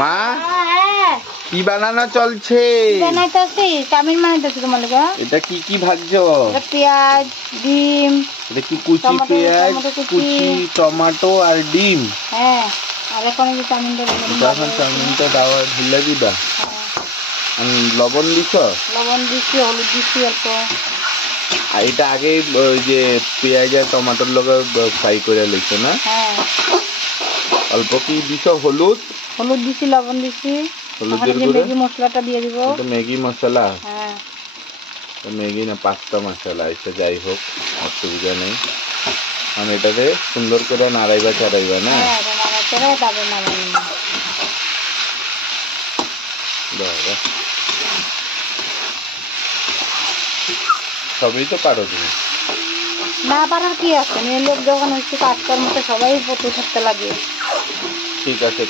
মা কি বানানো চলছে? বানাইতেছি চাউমিন বানাইতেছি তোমার লাগা। এটা কি কি ভাজছো? এটা পেঁয়াজ, ডিম। এটা কি কুচি পেঁয়াজ, কুচি টমেটো আর ডিম? হ্যাঁ, আর এখন এই চাউমিনটা এখন চাউমিনটা দাও, ঢেলে দিবা। লবণ দিছ? লবণ দিছি, হলুদ দিছি অল্প। আর এটা আগে ওই যে পেঁয়াজ আর টমেটোর লগে ফ্রাই করে লইছো না? হ্যাঁ। অল্প কি দিছ? হলুদ? হলুদ দিছি, লবণ দিছি। হলুদের গুঁড়ো, ম্যাগি মশলাটা দিয়ে দিব। এটা ম্যাগি মশলা? হ্যাঁ। ম্যাগি না পাস্তা মশলা, এটা যাই হোক অসুবিধা নেই। আমি এটাতে সুন্দর করে নাড়াইবা চাড়াইবা না? হ্যাঁ, নাড়াচাড়া তারপর নামাই। বাবা, সবই তো পারো তুমি। না পারার কি আছে, মেয়ে লোক যখন একটু কাজ কর্মতে সবাই পটু থাকতে লাগে। ঠিক আছে।